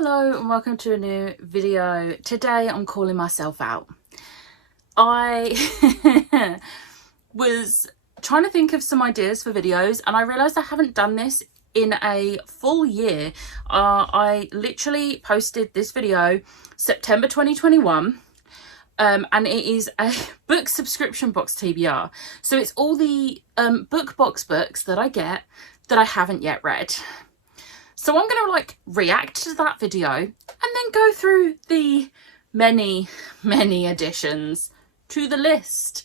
Hello and welcome to a new video. Today I'm calling myself out. I was trying to think of some ideas for videos and I realised I haven't done this in a full year. I literally posted this video September 2021 and it is a book subscription box TBR. So it's all the book box books that I get that I haven't yet read. So I'm going to react to that video and then go through the many additions to the list.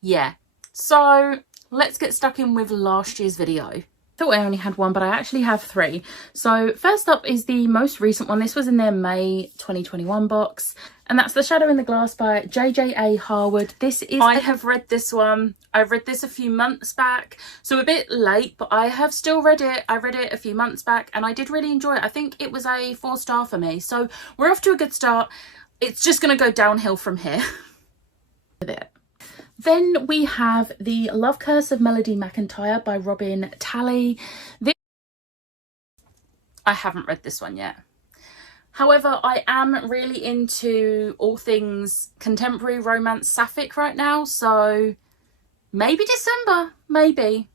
Yeah, so let's get stuck in with last year's video. I thought I only had one, but I actually have three. So first up is the most recent one. This was in their May 2021 box, and that's The Shadow in the Glass by JJA Harwood. I have read this one. I read this a few months back, so a bit late, but I have still read it. I read it a few months back and I did really enjoy it. I think it was a 4-star for me. So we're off to a good start. It's just going to go downhill from here with it. Then we have The Love Curse of Melody McIntyre by Robin Talley. I haven't read this one yet. However, I am really into all things contemporary romance sapphic right now, so maybe December, maybe.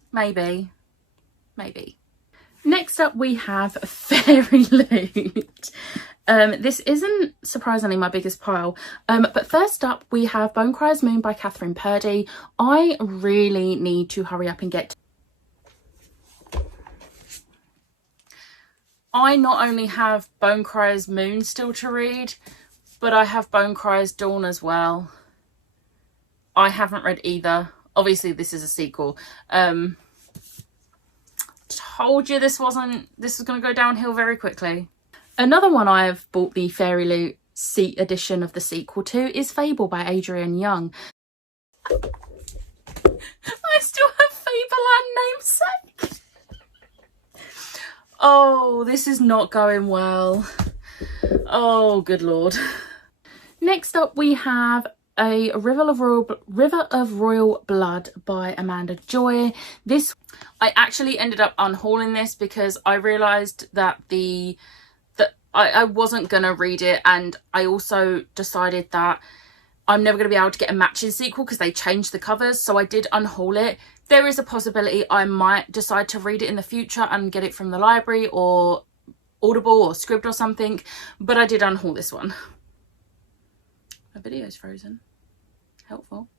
Next up we have Fairy Loot. This isn't surprisingly my biggest pile, but first up we have Bone Cryer's Moon by Catherine Purdy. I really need to hurry up and get I not only have Bone Cryer's Moon still to read, but I have Bone Cryer's Dawn as well. I haven't read either. Obviously this is a sequel. Told you this was going to go downhill very quickly. Another one I've bought the Fairy Loot Seat edition of the sequel to is Fable by Adrienne Young. I still have Fable and Namesake. Oh, this is not going well. Oh, good lord. Next up we have a River of Royal Blood by Amanda Joy. I actually ended up unhauling this because I realised that I wasn't going to read it, and I also decided that I'm never going to be able to get a matching sequel because they changed the covers, so I did unhaul it. There is a possibility I might decide to read it in the future and get it from the library or Audible or Scribd or something, but I did unhaul this one. My video's frozen. Helpful.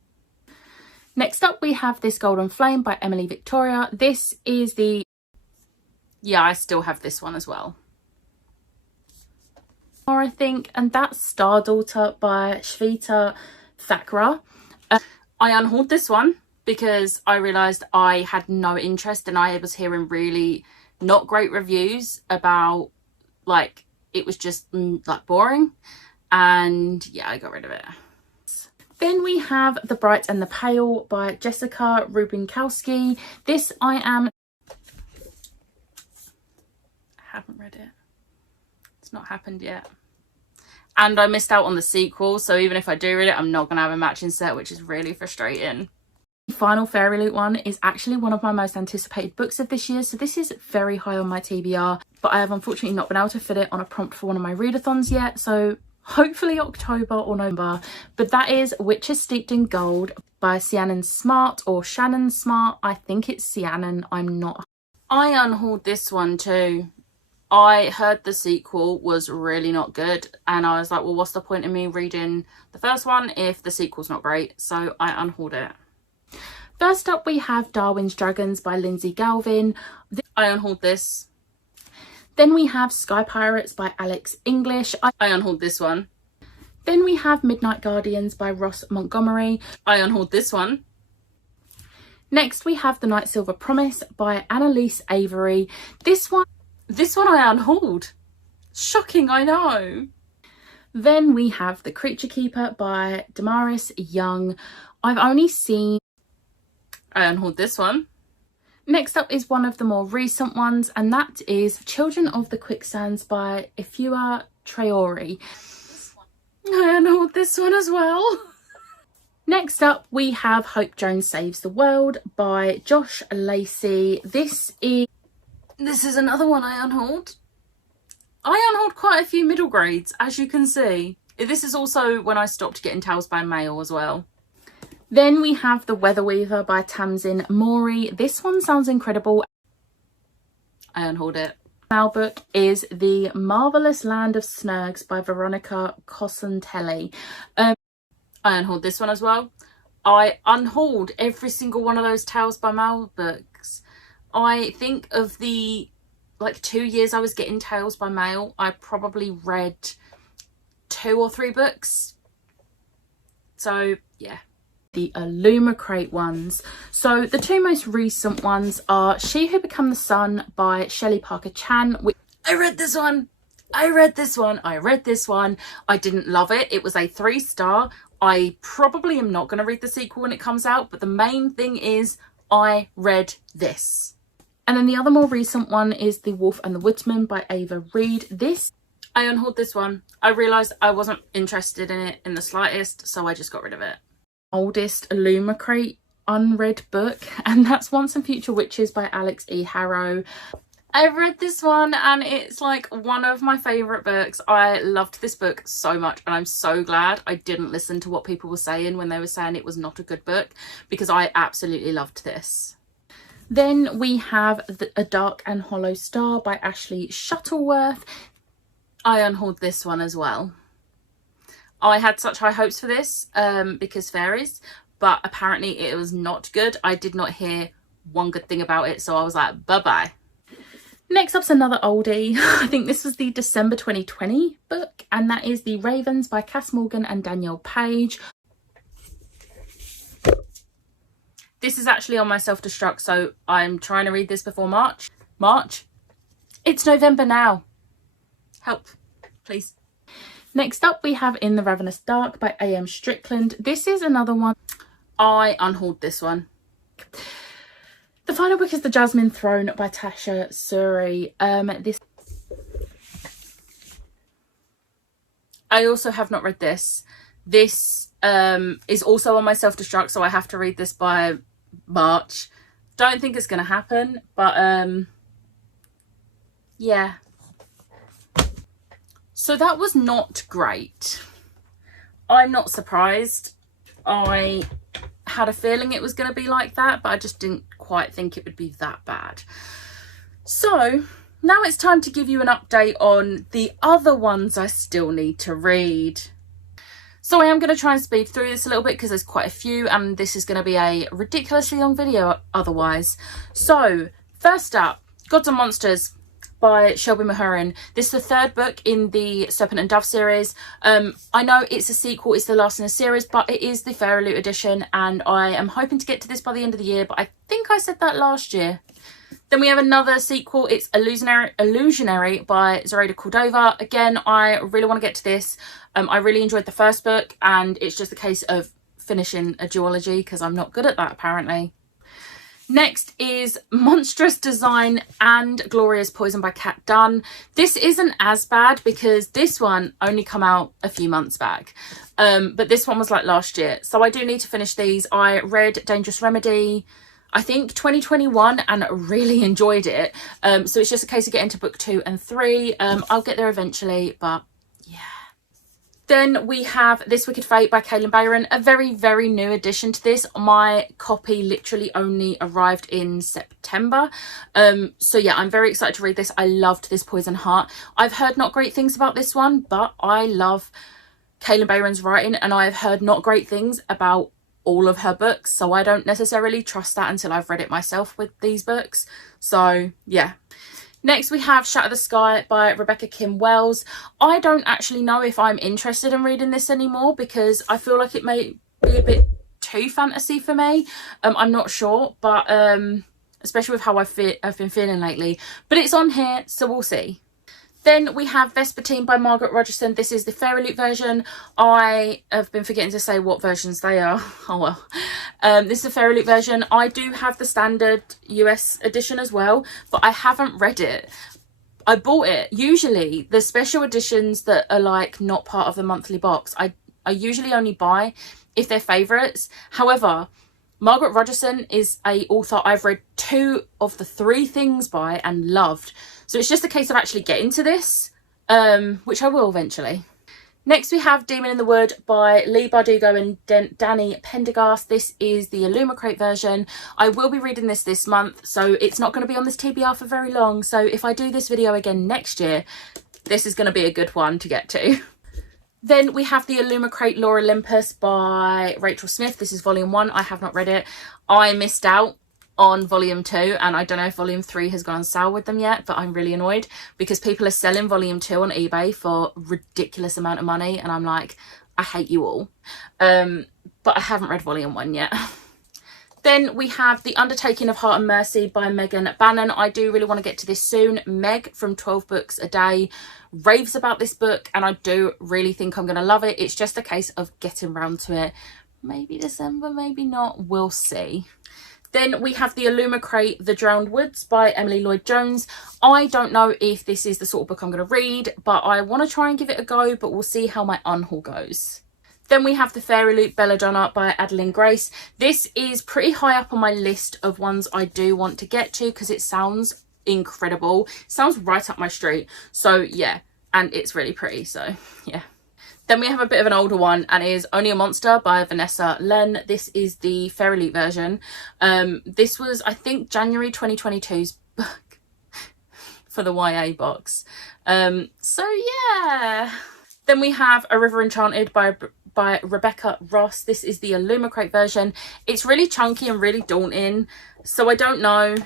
Next up we have This Golden Flame by Emily Victoria. This is the... Yeah, I still have this one as well. I think, and that's Star Daughter by Shveta Thakrar. I unhauled this one because I realised I had no interest, and I was hearing really not great reviews about, it was just boring, and yeah, I got rid of it. Then we have The Bright and the Pale by Jessica Rubinkowski. This I haven't read it. It's not happened yet. And I missed out on the sequel, so even if I do read it, I'm not going to have a matching set, which is really frustrating. The final Fairy Loot one is actually one of my most anticipated books of this year, so this is very high on my TBR, but I have unfortunately not been able to fit it on a prompt for one of my readathons yet, so hopefully October or November. But that is Witches Steeped in Gold by Shannon Smart, or Shannon Smart. I think it's Shannon, I'm not. I unhauled this one too. I heard the sequel was really not good, and I was like, well, what's the point in me reading the first one if the sequel's not great? So I unhauled it. First up we have Darwin's Dragons by Lindsay Galvin. I unhauled this. Then we have Sky Pirates by Alex English. I unhauled this one. Then we have Midnight Guardians by Ross Montgomery. I unhauled this one. Next we have The Night Silver Promise by Annalise Avery. This one I unhauled. Shocking, I know. Then we have The Creature Keeper by Damaris Young. I've only seen... I unhauled this one. Next up is one of the more recent ones, and that is Children of the Quicksands by Ifua Traore. I unhauled this one as well. Next up we have Hope Jones Saves the World by Josh Lacey. This is This is another one I unhauled. I unhauled quite a few middle grades, as you can see. This is also when I stopped getting towels by mail as well. Then we have The Weather Weaver by Tamsin Mori. This one sounds incredible. I unhauled it. Our book is The Marvellous Land of Snurgs by Veronica Cossentelli. I unhauled this one as well. I unhauled every single one of those Tales by Mail books. I think of the 2 years I was getting Tales by Mail, I probably read 2 or 3 books. So yeah. The Illumicrate ones. So the 2 most recent ones are She Who Became the Sun by Shelley Parker Chan. I read this one. I read this one. I didn't love it. It was a 3-star. I probably am not going to read the sequel when it comes out, but the main thing is I read this. And then the other more recent one is The Wolf and the Woodsman by Ava Reid. I unhauled this one. I realised I wasn't interested in it in the slightest, so I just got rid of it. Oldest Illumicrate unread book, and that's Once and Future Witches by Alex E. Harrow. I've read this one and it's like one of my favourite books. I loved this book so much and I'm so glad I didn't listen to what people were saying when they were saying it was not a good book, because I absolutely loved this. Then we have A Dark and Hollow Star by Ashley Shuttleworth. I unhauled this one as well. I had such high hopes for this because fairies, but apparently it was not good. I did not hear one good thing about it, so I was like, bye-bye. Next up's another oldie. I think this was the December 2020 book, and that is The Ravens by Cass Morgan and Danielle Page. This is actually on my self-destruct, so I'm trying to read this before March. It's November now. Help, please. Next up we have In the Ravenous Dark by A.M. Strickland. This is another one. I unhauled this one. The final book is The Jasmine Throne by Tasha Suri. I also have not read this. This is also on my self-destruct, so I have to read this by March. Don't think it's going to happen, but yeah. So that was not great. I'm not surprised. I had a feeling it was going to be like that, but I just didn't quite think it would be that bad. So now it's time to give you an update on the other ones I still need to read. So I am going to try and speed through this a little bit because there's quite a few and this is going to be a ridiculously long video otherwise. So first up, Gods and Monsters by Shelby Mahurin. This is the 3rd book in the Serpent and Dove series. I know it's a sequel, it's the last in the series, but it is the Fairy Loot edition and I am hoping to get to this by the end of the year, but I think I said that last year. Then we have another sequel, it's Illusionary by Zoraida Cordova. Again, I really want to get to this. I really enjoyed the first book and it's just a case of finishing a duology because I'm not good at that apparently. Next is Monstrous Design and Glorious Poison by Kat Dunn. This isn't as bad because this one only come out a few months back. But this one was like last year. So I do need to finish these. I read Dangerous Remedy, I think 2021, and really enjoyed it. So it's just a case of getting to book 2 and 3. I'll get there eventually, but yeah. Then we have This Wicked Fate by Kaylin Bayron, a very, very new addition to this. My copy literally only arrived in September. So yeah, I'm very excited to read this. I loved this Poison Heart. I've heard not great things about this one, but I love Kaylin Bayron's writing and I have heard not great things about all of her books. So I don't necessarily trust that until I've read it myself with these books. So yeah. Next we have Shatter the Sky by Rebecca Kim Wells. I don't actually know if I'm interested in reading this anymore because I feel like it may be a bit too fantasy for me. I'm not sure, but especially with how I've been feeling lately. But it's on here, so we'll see. Then we have Vespertine by Margaret Rogerson. This is the Fairy Loot version. I have been forgetting to say what versions they are. Oh well. This is the Fairy Loot version. I do have the standard US edition as well, but I haven't read it. I bought it. Usually the special editions that are like not part of the monthly box, I usually only buy if they're favourites. However, Margaret Rogerson is a author I've read 2 of the 3 things by and loved. So it's just a case of actually getting to this, which I will eventually. Next we have Demon in the Wood by Lee Bardugo and Danny Pendergast. This is the Illumicrate version. I will be reading this month, so it's not going to be on this TBR for very long. So if I do this video again next year, this is going to be a good one to get to. Then we have the Illumicrate Lore Olympus by Rachel Smith. This is volume 1. I have not read it. I missed out on volume 2, and I don't know if volume 3 has gone on sale with them yet, but I'm really annoyed because people are selling volume 2 on eBay for ridiculous amount of money, and I'm like, I hate you all. But I haven't read volume 1 yet. Then we have The Undertaking of Heart and Mercy by Megan Bannon. I do really want to get to this soon. Meg from 12 Books a Day raves about this book, and I do really think I'm going to love it. It's just a case of getting round to it. Maybe December, maybe not. We'll see. Then we have the Illumicrate The Drowned Woods by Emily Lloyd-Jones. I don't know if this is the sort of book I'm going to read, but I want to try and give it a go, but we'll see how my unhaul goes. Then we have The Fairy Loot Belladonna by Adeline Grace. This is pretty high up on my list of ones I do want to get to because it sounds incredible. It sounds right up my street. So yeah, and it's really pretty, so yeah. Then we have a bit of an older one, and it is Only a Monster by Vanessa Len. This is the Fairy Loot version. This was, I think, January 2022's book for the YA box. So yeah. Then we have A River Enchanted by Rebecca Ross. This is the Illumicrate version. It's really chunky and really daunting, so I don't know.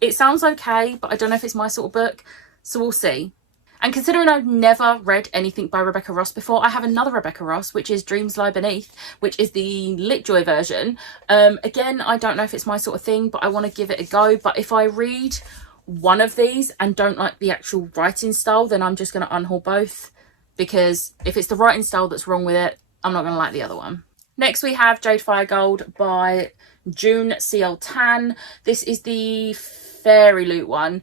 It sounds okay, but I don't know if it's my sort of book, so we'll see. And considering I've never read anything by Rebecca Ross before, I have another Rebecca Ross, which is Dreams Lie Beneath, which is the Litjoy version. Again, I don't know if it's my sort of thing, but I want to give it a go. But if I read one of these and don't like the actual writing style, then I'm just going to unhaul both. Because if it's the writing style that's wrong with it, I'm not going to like the other one. Next we have Jade Fire Gold by June C.L. Tan. This is the Fairy Loot one.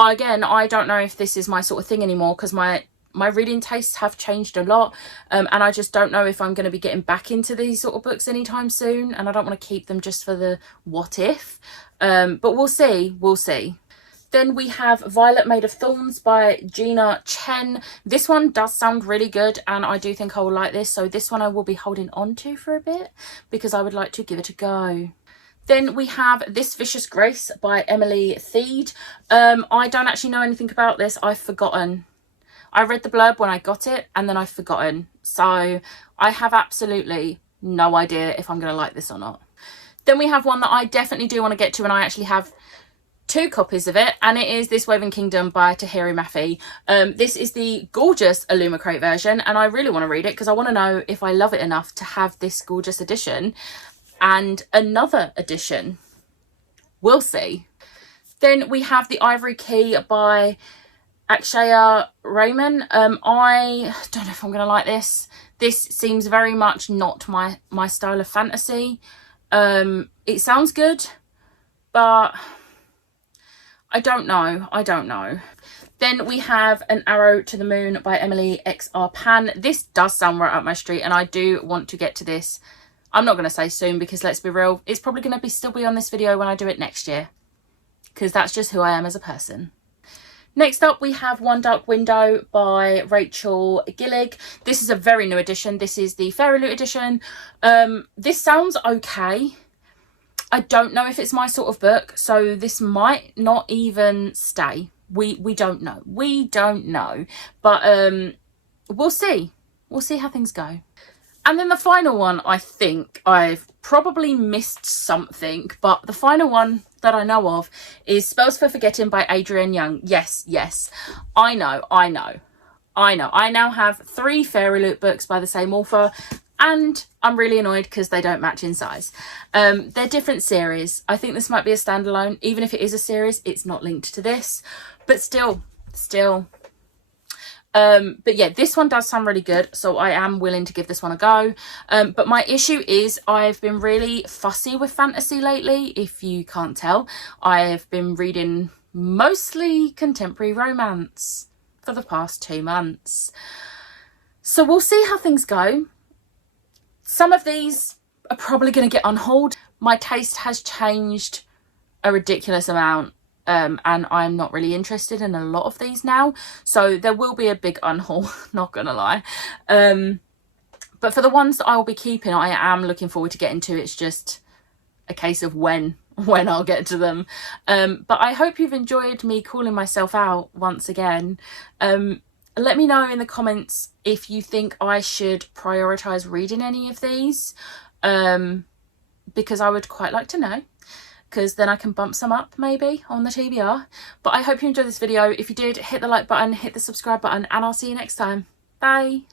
Again, I don't know if this is my sort of thing anymore because my reading tastes have changed a lot, and I just don't know if I'm going to be getting back into these sort of books anytime soon, and I don't want to keep them just for the what if, but we'll see. Then we have Violet Made of Thorns by Gina Chen. This one does sound really good, and I do think I will like this, so this one I will be holding on to for a bit because I would like to give it a go. Then we have This Vicious Grace by Emily Theed. I don't actually know anything about this. I've forgotten. I read the blurb when I got it and then I've forgotten. So I have absolutely no idea if I'm going to like this or not. Then we have one that I definitely do want to get to, and I actually have 2 copies of it, and it is This Woven Kingdom by Tahiri Mafi. This is the gorgeous Illumicrate version, and I really want to read it because I want to know if I love it enough to have this gorgeous edition and another edition. We'll see. Then we have The Ivory Key by Akshaya Raymond. I don't know if I'm going to like this. This seems very much not my style of fantasy. It sounds good, but I don't know. Then we have An Arrow to the Moon by Emily XR Pan. This does sound right up my street, and I do want to get to this. I'm not going to say soon because let's be real, it's probably going to still be on this video when I do it next year, because that's just who I am as a person. Next up we have One Dark Window by Rachel Gillig. This is a very new edition. This is the Fairy Loot edition. This sounds okay. I don't know if it's my sort of book, so this might not even stay. We don't know. We don't know. But we'll see. We'll see how things go. And then the final one, I think I've probably missed something, but the final one that I know of is Spells for Forgetting by Adrienne Young. Yes. I know. I now have 3 Fairy Loot books by the same author, and I'm really annoyed because they don't match in size. They're different series. I think this might be a standalone. Even if it is a series, it's not linked to this. But still. But yeah, this one does sound really good, so I am willing to give this one a go. But my issue is I've been really fussy with fantasy lately, if you can't tell. I've been reading mostly contemporary romance for the past 2 months. So we'll see how things go. Some of these are probably going to get unhauled. My taste has changed a ridiculous amount, and I'm not really interested in a lot of these now, so there will be a big unhaul, not gonna lie. But for the ones that I will be keeping, I am looking forward to getting to. It's just a case of when I'll get to them. But I hope you've enjoyed me calling myself out once again. Let me know in the comments if you think I should prioritise reading any of these, because I would quite like to know, because then I can bump some up maybe on the TBR. But I hope you enjoyed this video. If you did, hit the like button, hit the subscribe button, and I'll see you next time. Bye.